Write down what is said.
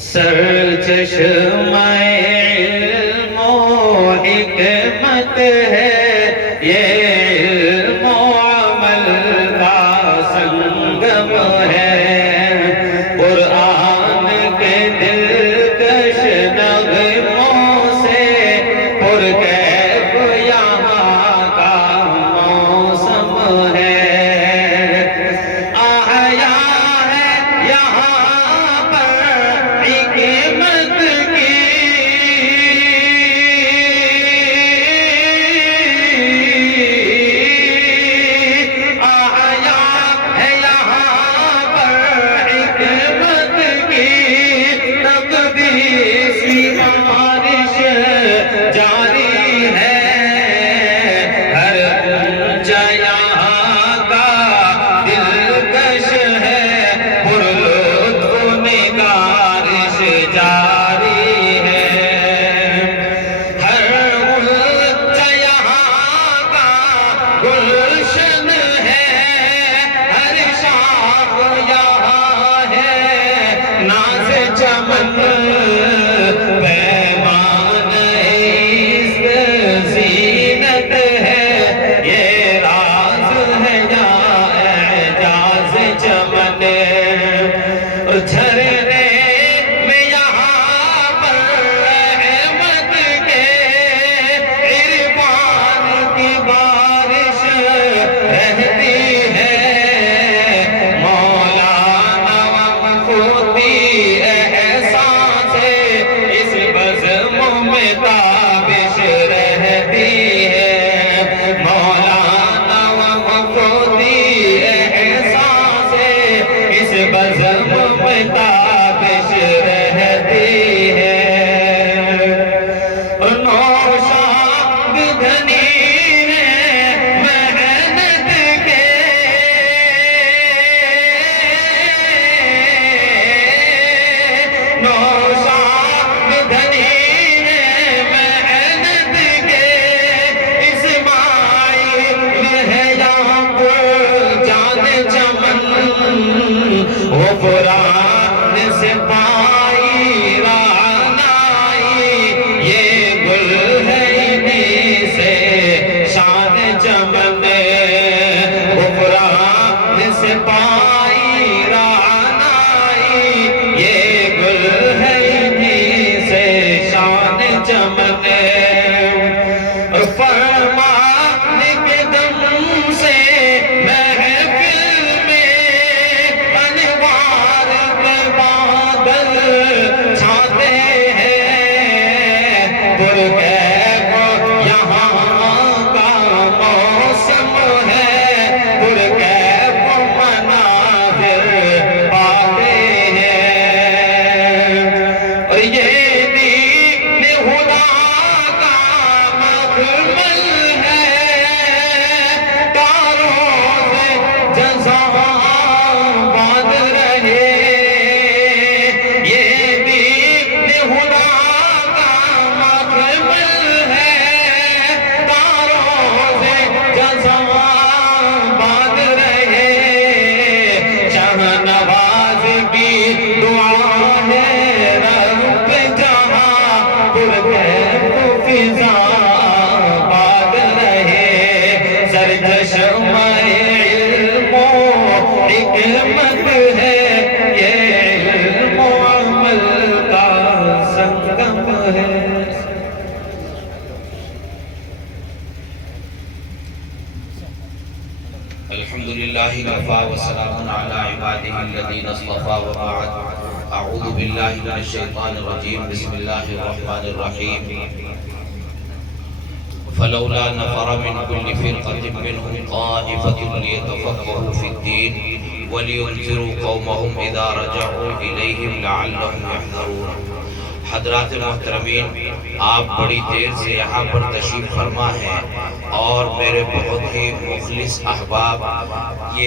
سرچشمہ علم و حکمت ہے یہ علم و عمل کا سنگم ہے قرآن کے دلکش نغموں سے پرکیف یہاں کا موسم ہے آیا ہے یہاں پر حکمت کی آیا ہے یہاں پر حکمت کی تقدیس کی بارش جاری ہے ہر اونچا یہاں کا دلکش ہے پرلطف نگارش جاری ہے ہر اونچا یہاں کا گلشن ہے ہر شاخ یہاں ہے ناز چمن پیمان عشق زینت ہے یہ راز ہے یا اعجاز چمن جھرنے میں یہاں پر رحمت کے عرفان کی بارش رہتی ہے مولانا وقفوتی احسان سے اس بزم میں تابش رہتی ہے مولانا وقفوتی احسان سے اس بزم میں تابش رہتی ہے نوشاد دھنی محنت کے نوشاد دھنی محنت کے اسماعیل ہے یہاں پر جان چمن وہ قرآن سے پائی رعنائی یہ گل ہے انہی سے شان چمن وہ قرآن سے پائی رعنائی یہ گل ہے انہی سے شان چمن فرمان کے دم سے محفل میں انوار کے بادل چھاتے ہیں پرکیف یہاں کا موسم ہے پرکیف مناظر پاتے ہیں اور یہ دین خدا کا مکمل ہے تاروں سے جزا باد رہے یہ دین خدا کا مکمل ہے تاروں سے جزا باد رہے شاہ نواز کی دعا ہے رب جہاں پرکیف فضا باد رہے سرچشمہ علم و حکمت ہے یہ علم و عمل کا سنگم ہے الحمد لله وكفى وسلام على عباده الذين اصطفى وبعد اعوذ بالله من الشيطان الرجيم بسم الله الرحمن الرحيم فلولا نفر من كل فرقة منهم طائفة ليتفقهوا في الدين ولينذروا قومهم إذا رجعوا إليهم لعلهم يحذرون حضرات محترمین آپ بڑی دیر سے یہاں پر تشریف فرما ہیں اور میرے بہت ہی مخلص احباب یہ